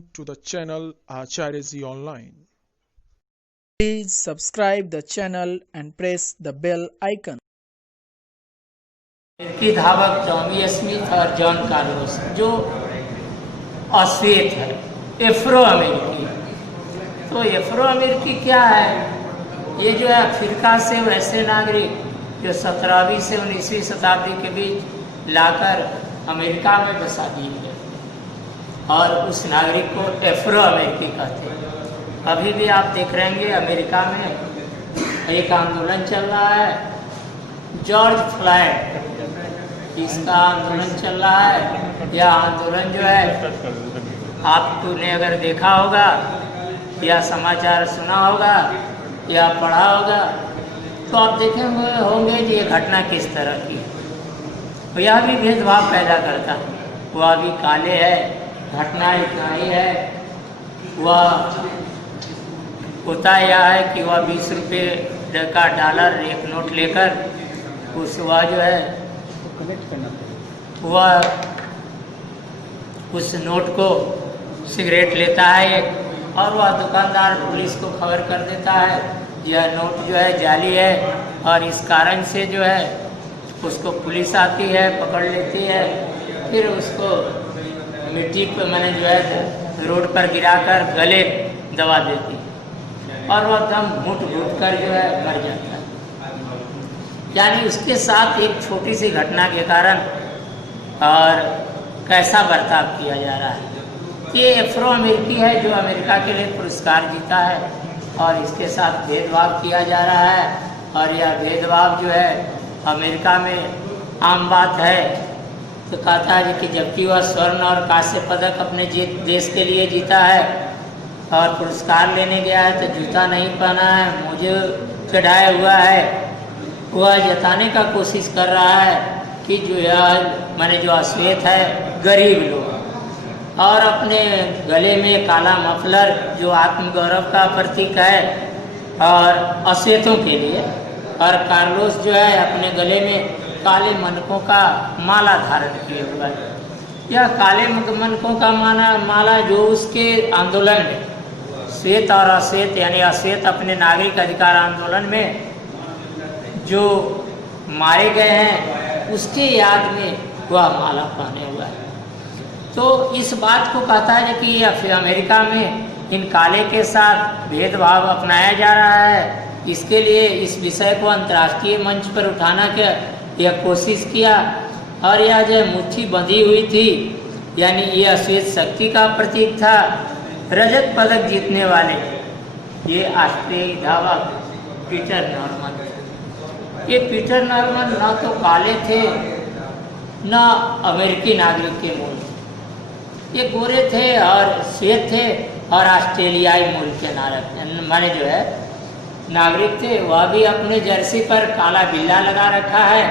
to the channel Acharya Ji Online. Please subscribe the channel and press the bell icon. अमेरिकी धावक Tommy Smith और John Carlos जो अश्वेत है, Afro अमेरिकी। तो एफ्रो अमेरिकी क्या है? ये जो है अफ्रीका से वैसे नागरिक जो 17वीं से 19वीं शताब्दी के बीच लाकर अमेरिका में बसा दिए गए और उस नागरिक को एफ्रो अमेरिकी कहते हैं। अभी भी आप देख रहे होंगे अमेरिका में एक आंदोलन चल रहा है, जॉर्ज फ्लॉयड इसका आंदोलन चल रहा है। यह आंदोलन जो है आपने अगर देखा होगा या समाचार सुना होगा या पढ़ा होगा तो आप देखेंगे होंगे कि ये घटना किस तरह की है। यह भी भेदभाव पैदा करता है। वह भी काले है, घटना इतना ही है। वह होता यह है कि वह 20 रुपये का डॉलर एक नोट लेकर वह जो है वह उस नोट को सिगरेट लेता है एक, और वह दुकानदार पुलिस को खबर कर देता है यह नोट जो है जाली है, और इस कारण से जो है उसको पुलिस आती है, पकड़ लेती है, फिर उसको मिट्टी पर मैंने जो है रोड पर गिराकर गले दबा देती और वह दम घुट घुट कर जो है मर जाता है। यानी उसके साथ एक छोटी सी घटना के कारण और कैसा बर्ताव किया जा रहा है। ये एफ्रो अमेरिकी है जो अमेरिका के लिए पुरस्कार जीता है और इसके साथ भेदभाव किया जा रहा है, और यह भेदभाव जो है अमेरिका में आम बात है। तो कहता है कि जबकि वह स्वर्ण और कांस्य पदक अपने देश के लिए जीता है और पुरस्कार लेने गया है तो जूता नहीं पहना है, मुझे चढ़ाया हुआ है, वह जताने का कोशिश कर रहा है कि जो यह मैंने जो अश्वेत है गरीब लोग, और अपने गले में काला मफलर जो आत्मगौरव का प्रतीक है और अश्वेतों के लिए, और कार्लोस जो है अपने गले में काले मनकों का माला धारण किए हुआ है। यह काले मनकों का माला जो उसके आंदोलन में श्वेत और अश्वेत यानी अश्वेत अपने नागरिक अधिकार आंदोलन में जो मारे गए हैं उसके याद में वह माला पहने हुआ है। तो इस बात को कहता है कि अमेरिका में इन काले के साथ भेदभाव अपनाया जा रहा है। इसके लिए इस विषय को अंतर्राष्ट्रीय मंच पर उठाना के यह कोशिश किया, और यह जो मुट्ठी बंधी हुई थी यानी ये अश्वेत शक्ति का प्रतीक था। रजत पदक जीतने वाले ये ऑस्ट्रेलियाई धावक पीटर नॉर्मन। ये पीटर नॉर्मन न तो काले थे न अमेरिकी नागरिक के मूल थे, ये गोरे थे और श्वेत थे और ऑस्ट्रेलियाई मूल के माने जो है नागरिक थे। वह भी अपने जर्सी पर काला बिल्ला लगा रखा है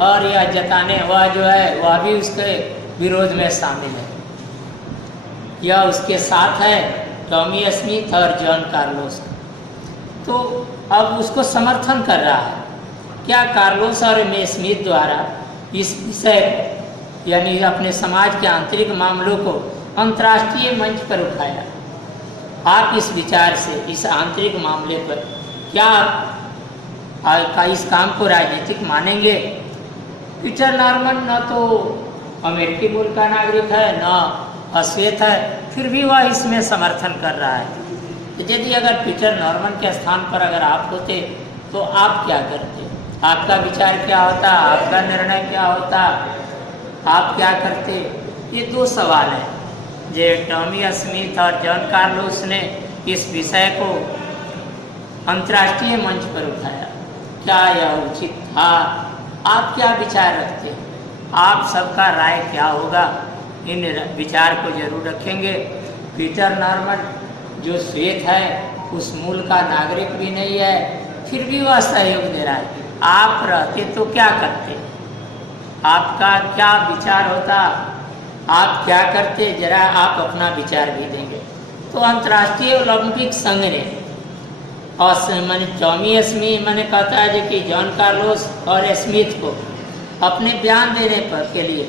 और यह जताने वह जो है वह भी उसके विरोध में शामिल है। यह उसके साथ है टॉमी स्मिथ और जॉन कार्लोस। तो अब उसको समर्थन कर रहा है। क्या कार्लोस और स्मिथ द्वारा इस विषय यानी अपने समाज के आंतरिक मामलों को अंतर्राष्ट्रीय मंच पर उठाया। आप इस विचार से इस आंतरिक मामले पर क्या इस काम को राजनीतिक मानेंगे? पीटर नॉर्मन न तो अमेरिकी मूल का नागरिक है न अश्वेत है, फिर भी वह इसमें समर्थन कर रहा है। तो यदि अगर पीटर नॉर्मन के स्थान पर अगर आप होते तो आप क्या करते? आपका विचार क्या होता? आपका निर्णय क्या होता? आप क्या करते? ये दो सवाल हैं जो टॉमी स्मिथ और जॉन कार्लोस ने इस विषय को अंतर्राष्ट्रीय मंच पर उठाया। क्या यह उचित था? आप क्या विचार रखते हैं? आप सबका राय क्या होगा? इन विचार को जरूर रखेंगे। पीटर नॉर्मन जो श्वेत है उस मूल का नागरिक भी नहीं है, फिर भी वह सहयोग दे रहा है। आप रहते तो क्या करते? आपका क्या विचार होता? आप क्या करते? जरा आप अपना विचार भी देंगे। तो अंतर्राष्ट्रीय ओलंपिक संघ ने और मैंने टॉमी स्मिथ मैंने कहता है कि जॉन कार्लोस और स्मिथ को अपने बयान देने पर के लिए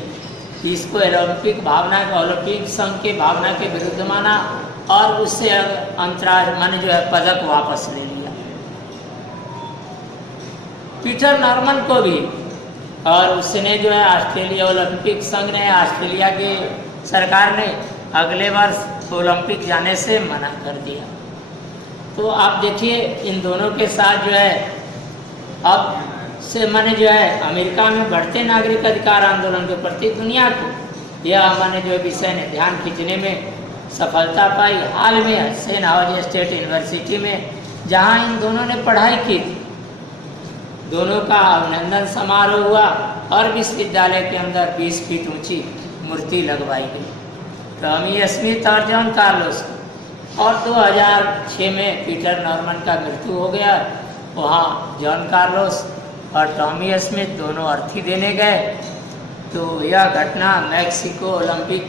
इसको ओलंपिक भावना ओलंपिक संघ के भावना के विरुद्ध माना और उससे अंतर्राष्ट्रीय माने जो है पदक वापस ले लिया। पीटर नॉर्मन को भी, और उसने जो है ऑस्ट्रेलिया ओलंपिक संघ ने, ऑस्ट्रेलिया की सरकार ने अगले वर्ष ओलंपिक जाने से मना कर दिया। तो आप देखिए इन दोनों के साथ जो है अब से माने जो है अमेरिका में बढ़ते नागरिक अधिकार आंदोलन के प्रति दुनिया को यह माने जो विषय ने ध्यान खींचने में सफलता पाई। हाल में सेन हाउस स्टेट यूनिवर्सिटी में जहां इन दोनों ने पढ़ाई की थी, दोनों का अभिनंदन समारोह हुआ और विश्वविद्यालय के अंदर 20 फीट ऊंची मूर्ति लगवाई गई टॉमी स्मिथ और जॉन कार्लोस। और 2006 में पीटर नॉर्मन का मृत्यु हो गया। वहाँ जॉन कार्लोस और टॉमी स्मिथ दोनों अर्थी देने गए। तो यह घटना मैक्सिको ओलंपिक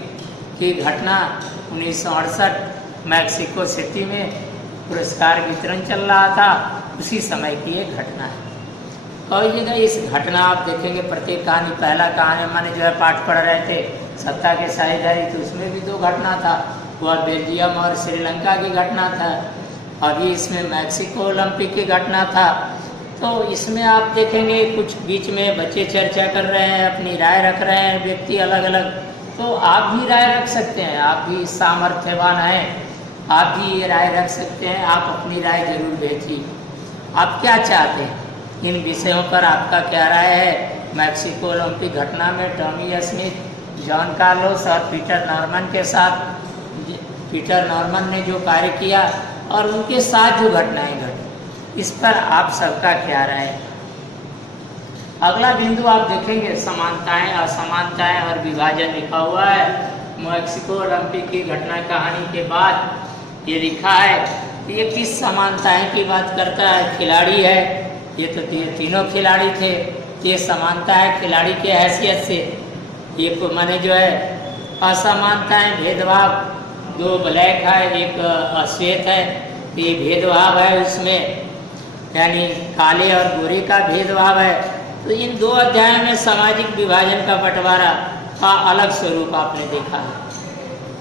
की घटना 1968 मैक्सिको सिटी में पुरस्कार वितरण चल रहा था, उसी समय की एक घटना है। और जगह इस घटना आप देखेंगे प्रत्येक कहानी, पहला कहानी माने जो है पाठ पढ़ रहे थे सत्ता के साझेदारी, तो उसमें भी 2 घटना था, वह बेल्जियम और श्रीलंका की घटना था। अभी इसमें मैक्सिको ओलंपिक की घटना था। तो इसमें आप देखेंगे कुछ बीच में बच्चे चर्चा कर रहे हैं, अपनी राय रख रहे हैं, व्यक्ति अलग अलग। तो आप भी राय रख सकते हैं, आप भी सामर्थ्यवान हैं, आप भी ये राय रख सकते हैं। आप अपनी राय जरूर भेजिए, आप क्या चाहते हैं इन विषयों पर, आपका क्या राय है। मैक्सिको ओलंपिक घटना में टॉमी स्मिथ, जॉन कार्लोस और पीटर नॉर्मन के साथ, पीटर नॉर्मन ने जो कार्य किया और उनके साथ जो घटनाएं घटी, इस पर आप सबका क्या राय है। अगला बिंदु आप देखेंगे समानताएं, असमानताएं और विभाजन लिखा हुआ है। मैक्सिको ओलंपिक की घटना कहानी के बाद ये लिखा है कि ये किस समानताएं की बात करता है। खिलाड़ी है, ये तो तीनों खिलाड़ी थे, ये समानता है खिलाड़ी के हैसियत से। ये माने जो है असमानताएं, भेदभाव, 2 ब्लैक है, एक श्वेत है, ये भेदभाव है उसमें, यानी काले और गोरे का भेदभाव है। तो इन 2 अध्यायों में सामाजिक विभाजन का बंटवारा का अलग स्वरूप आपने देखा है।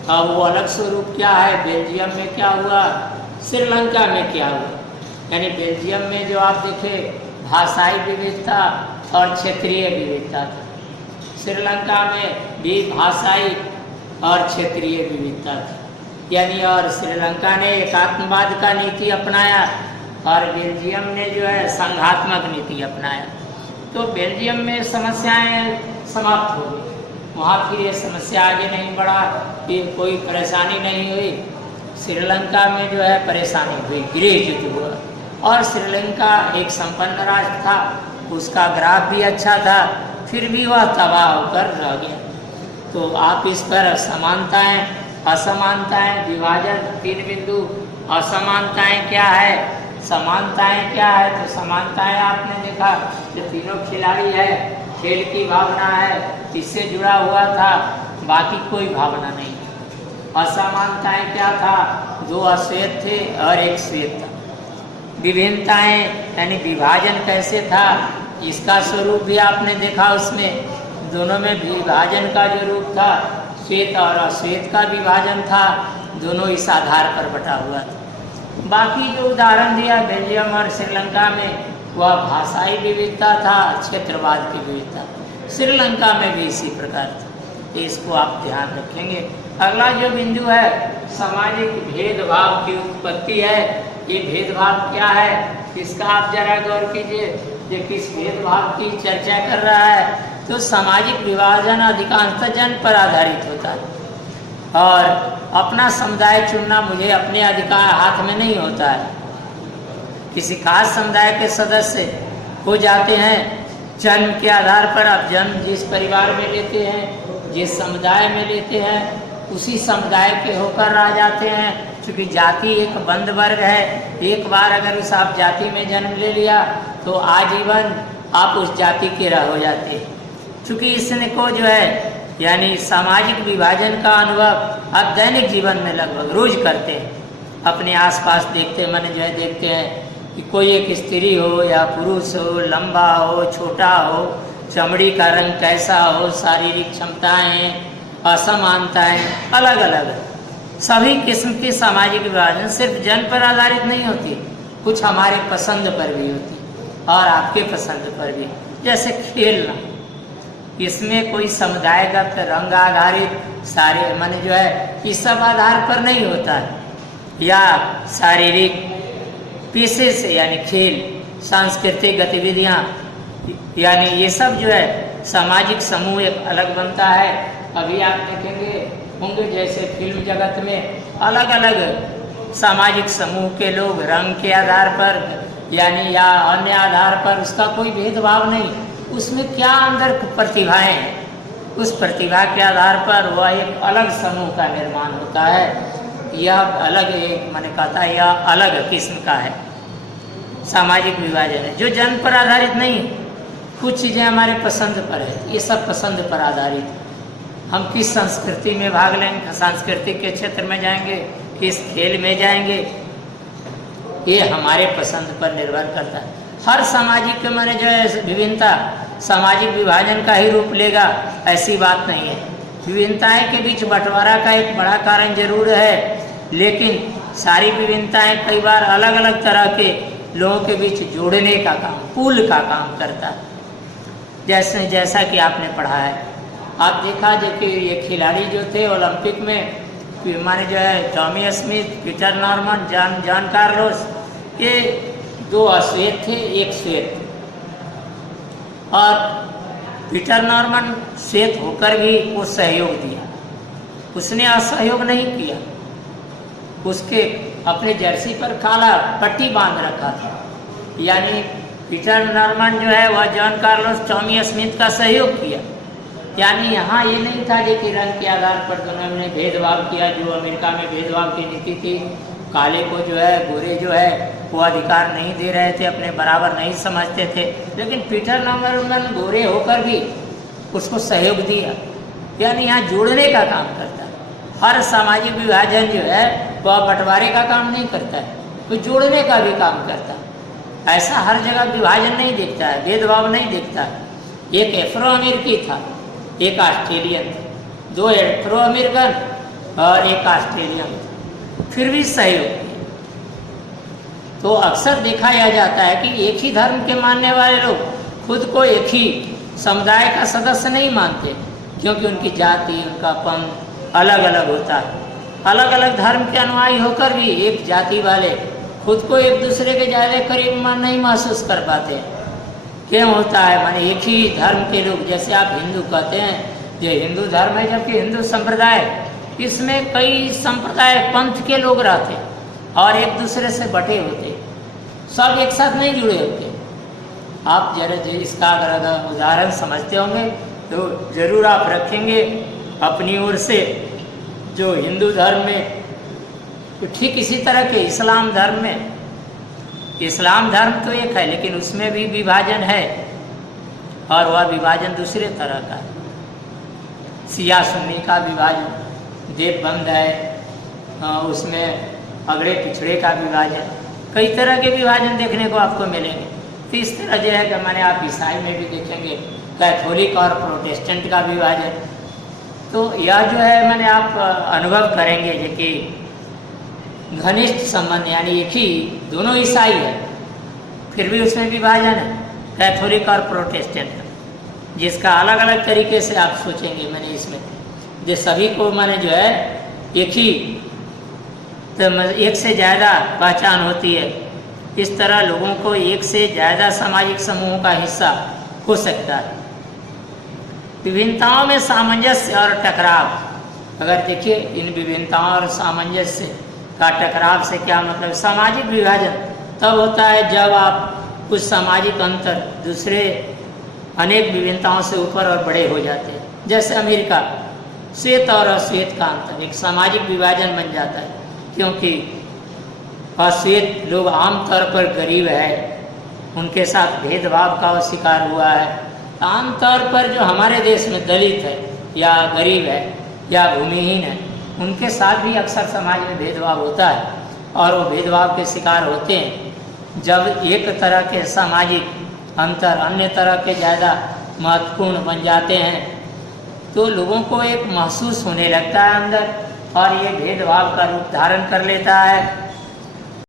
अब वो अलग स्वरूप क्या है, बेल्जियम में क्या हुआ, श्रीलंका में क्या हुआ। यानी बेल्जियम में जो आप देखे भाषाई विविधता और क्षेत्रीय विविधता था, श्रीलंका में भी भाषाई और क्षेत्रीय विविधता थी। यानी और श्रीलंका ने एकात्मवाद का नीति अपनाया और बेल्जियम ने जो है संघात्मक नीति अपनाया। तो बेल्जियम में समस्याएं समाप्त हो गई, वहाँ फिर ये समस्या आगे नहीं बढ़ा, फिर कोई परेशानी नहीं हुई। श्रीलंका में जो है परेशानी हुई, गृह युद्ध हुआ और श्रीलंका एक संपन्न राष्ट्र था, उसका ग्राफ भी अच्छा था, फिर भी वह तबाह होकर रह गया। तो आप इस पर समानताएं, असमानताएं, विभाजन, 3 बिंदु। असमानताएं क्या है, समानताएं क्या है। तो समानताएं आपने देखा जो तीनों खिलाड़ी है, खेल की भावना है, इससे जुड़ा हुआ था, बाकी कोई भावना नहीं। असमानताएं क्या था, 2 अश्वेत थे और एक श्वेत था। विभिन्नताएं यानी विभाजन कैसे था, इसका स्वरूप भी आपने देखा, उसमें दोनों में विभाजन का जो रूप था, श्वेत और अश्वेत का विभाजन था, दोनों इस आधार पर बटा हुआ था। बाकी जो उदाहरण दिया बेल्जियम और श्रीलंका में, वह भाषाई विविधता था, क्षेत्रवाद की विविधता। श्रीलंका में भी इसी प्रकार था, इसको आप ध्यान रखेंगे। अगला जो बिंदु है सामाजिक भेदभाव की उत्पत्ति है। ये भेदभाव क्या है, इसका आप जरा गौर कीजिए। ये किस भेदभाव की चर्चा कर रहा है, तो सामाजिक विभाजन अधिकांशतः जन्म पर आधारित होता है और अपना समुदाय चुनना मुझे अपने अधिकार हाथ में नहीं होता है। किसी खास समुदाय के सदस्य हो जाते हैं जन्म के आधार पर। आप जन्म जिस परिवार में लेते हैं, जिस समुदाय में लेते हैं, उसी समुदाय के होकर रह जाते हैं। क्योंकि जाति एक बंद वर्ग है, एक बार अगर उस आप जाति में जन्म ले लिया तो आजीवन आप उस जाति के रह हो जाते हैं। चूँकि इसने को जो है यानी सामाजिक विभाजन का अनुभव आप दैनिक जीवन में लगभग रोज करते हैं। अपने आसपास देखते मन जो है देखते हैं कि कोई एक स्त्री हो या पुरुष हो, लंबा हो, छोटा हो, चमड़ी का रंग कैसा हो, शारीरिक क्षमताएं, असमानताएं अलग अलग है। सभी किस्म की सामाजिक विभाजन सिर्फ जन्म पर आधारित नहीं होती, कुछ हमारे पसंद पर भी होती और आपके पसंद पर भी। जैसे खेलना, इसमें कोई समुदायगत रंग आधारित सारे माने जो है इस सब आधार पर नहीं होता है, या शारीरिक पेशे से यानी खेल, सांस्कृतिक गतिविधियाँ, यानी ये सब जो है सामाजिक समूह एक अलग बनता है। अभी आप देखेंगे होंगे जैसे फिल्म जगत में अलग अलग सामाजिक समूह के लोग रंग के आधार पर यानी या अन्य आधार पर, उसका कोई भेदभाव नहीं, उसमें क्या अंदर प्रतिभाएं हैं, उस प्रतिभा के आधार पर वह एक अलग समूह का निर्माण होता है। यह अलग एक मैंने कहता है यह अलग किस्म का है सामाजिक विभाजन है, जो जन्म पर आधारित नहीं। कुछ चीज़ें हमारे पसंद पर है, ये सब पसंद पर आधारित है। हम किस संस्कृति में भाग लेंगे, सांस्कृतिक के क्षेत्र में जाएंगे, किस खेल में जाएंगे, ये हमारे पसंद पर निर्भर करता है। हर सामाजिक माने जो है विभिन्नता सामाजिक विभाजन का ही रूप लेगा ऐसी बात नहीं है। विभिन्नताएं के बीच बंटवारा का एक बड़ा कारण जरूर है, लेकिन सारी विभिन्नताएं कई बार अलग अलग तरह के लोगों के बीच जोड़ने का काम, पुल का काम करता है। जैसा कि आपने पढ़ा है, आप देखा जो कि ये खिलाड़ी जो थे ओलंपिक में माने जो है Tommy Smith, Peter Norman, John Carlos, ये 2 अश्वेत थे, एक श्वेत। और पीटर नॉर्मन श्वेत होकर भी वो सहयोग दिया, उसने असहयोग नहीं किया। उसके अपने जर्सी पर काला पट्टी बांध रखा था, यानी पीटर नॉर्मन जो है वह जॉन कार्लोस, टॉमी स्मिथ का सहयोग किया। यानी यहाँ ये नहीं था कि रंग के आधार पर दोनों ने भेदभाव किया, जो अमेरिका में भेदभाव की नीति थी, काले को जो है गोरे जो है वो अधिकार नहीं दे रहे थे, अपने बराबर नहीं समझते थे, लेकिन पीटर नॉर्मन गोरे होकर भी उसको सहयोग दिया। यानी यहाँ जोड़ने का काम करता है। हर सामाजिक विभाजन जो है वह बंटवारे का काम नहीं करता है, वो जोड़ने का भी काम करता है। ऐसा हर जगह विभाजन नहीं दिखता है, भेदभाव नहीं दिखता है। एक एफ्रो अमेरिकी था, एक ऑस्ट्रेलियन था, 2 एफ्रो अमेरिकन और एक ऑस्ट्रेलियन, फिर भी सहयोग किया। तो अक्सर देखा यह जाता है कि एक ही धर्म के मानने वाले लोग खुद को एक ही समुदाय का सदस्य नहीं मानते, क्योंकि उनकी जाति, उनका पंथ अलग अलग होता है। अलग अलग धर्म के अनुयायी होकर भी एक जाति वाले खुद को एक दूसरे के ज़्यादा करीब नहीं महसूस कर पाते। क्यों होता है? माने एक ही धर्म के लोग, जैसे आप हिंदू कहते हैं, ये हिंदू धर्म है, जबकि हिंदू संप्रदाय इसमें कई संप्रदाय पंथ के लोग रहते और एक दूसरे से बटे होते, सब एक साथ नहीं जुड़े होते। आप जरा इसका अगर उदाहरण समझते होंगे तो जरूर आप रखेंगे अपनी ओर से। जो हिंदू धर्म में तो ठीक इसी तरह के इस्लाम धर्म में, इस्लाम धर्म तो एक है लेकिन उसमें भी विभाजन है, और वह विभाजन दूसरे तरह का है। शिया सुन्नी का विभाजन, देवबंद है, उसमें अगड़े पिछड़े का विभाजन, कई तरह के विभाजन देखने को आपको मिलेंगे। तो इस तरह जो है कि मैंने आप ईसाई में भी देखेंगे कैथोलिक और प्रोटेस्टेंट का विभाजन। तो यह जो है मैंने आप अनुभव करेंगे जो कि घनिष्ठ संबंध, यानी एक ही दोनों ईसाई है फिर भी उसमें विभाजन है, कैथोलिक और प्रोटेस्टेंट, जिसका अलग अलग तरीके से आप सोचेंगे। मैंने इसमें जो सभी को मैंने जो है एक ही तो एक से ज़्यादा पहचान होती है, इस तरह लोगों को एक से ज़्यादा सामाजिक समूहों का हिस्सा हो सकता है। विभिन्नताओं में सामंजस्य और टकराव, अगर देखिए इन विभिन्नताओं और सामंजस्य का टकराव से क्या मतलब? सामाजिक विभाजन तब होता है जब आप कुछ सामाजिक अंतर दूसरे अनेक विभिन्नताओं से ऊपर और बड़े हो जाते हैं। जैसे अमेरिका, श्वेत और अश्वेत का अंतर एक सामाजिक विभाजन बन जाता है, क्योंकि अश्वेत लोग आमतौर पर गरीब है, उनके साथ भेदभाव का शिकार हुआ है। आमतौर पर जो हमारे देश में दलित है या गरीब है या भूमिहीन है, उनके साथ भी अक्सर समाज में भेदभाव होता है और वो भेदभाव के शिकार होते हैं। जब एक तरह के सामाजिक अंतर अन्य तरह के ज़्यादा महत्वपूर्ण बन जाते हैं, तो लोगों को एक महसूस होने लगता है अंदर, और ये भेदभाव का रूप धारण कर लेता है।